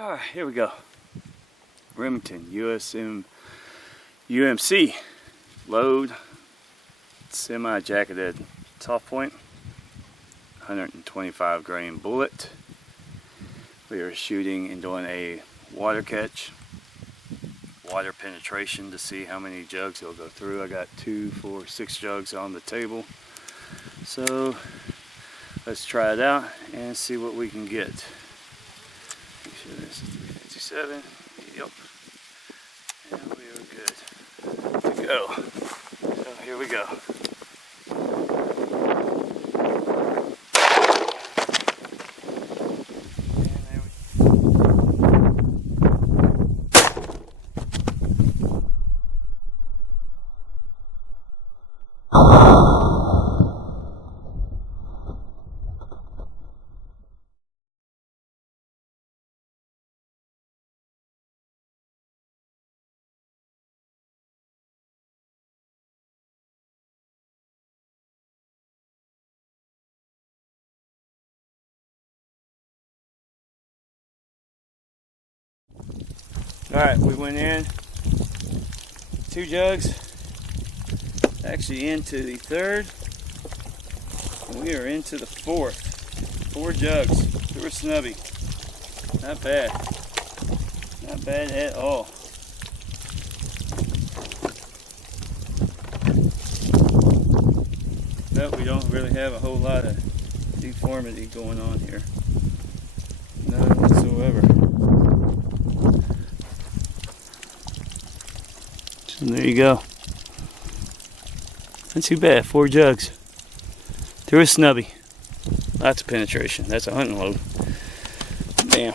Alright, here we go. Remington UMC load, semi-jacketed soft point, 125 grain bullet. We are shooting and doing a water catch, water penetration to see how many jugs it'll go through. I got 2, 4, 6 jugs on the table. So let's try it out and see what we can get. Make sure this is 357. Yep. And we are good to go. So here we go. Alright, we went in 2 jugs, actually into the 3rd, and we are into the 4th. 4 jugs through a snubby. Not bad. Not bad at all. But we don't really have a whole lot of deformity going on here. None whatsoever. And there you go. Not too bad. 4 jugs through a snubby. Lots of penetration. That's a hunting load. Damn.